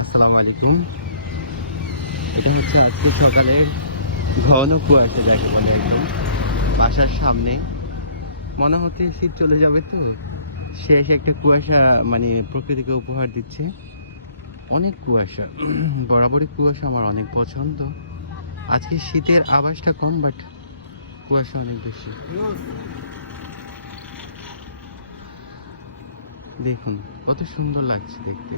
আসসালামু আলাইকুম। এটা হচ্ছে আজকে সকালে ঘন কুয়াশা যাকে বলে, একদম বাসার সামনে। মনে হচ্ছে শীত চলে যাবে, তো শেষ একটা কুয়াশা মানে প্রকৃতিকে উপহার দিচ্ছে। অনেক কুয়াশা, বরাবরই কুয়াশা আমার অনেক পছন্দ। আজকে শীতের আভাসটা কম, বাট কুয়াশা অনেক বেশি। দেখুন কত সুন্দর লাগছে দেখতে।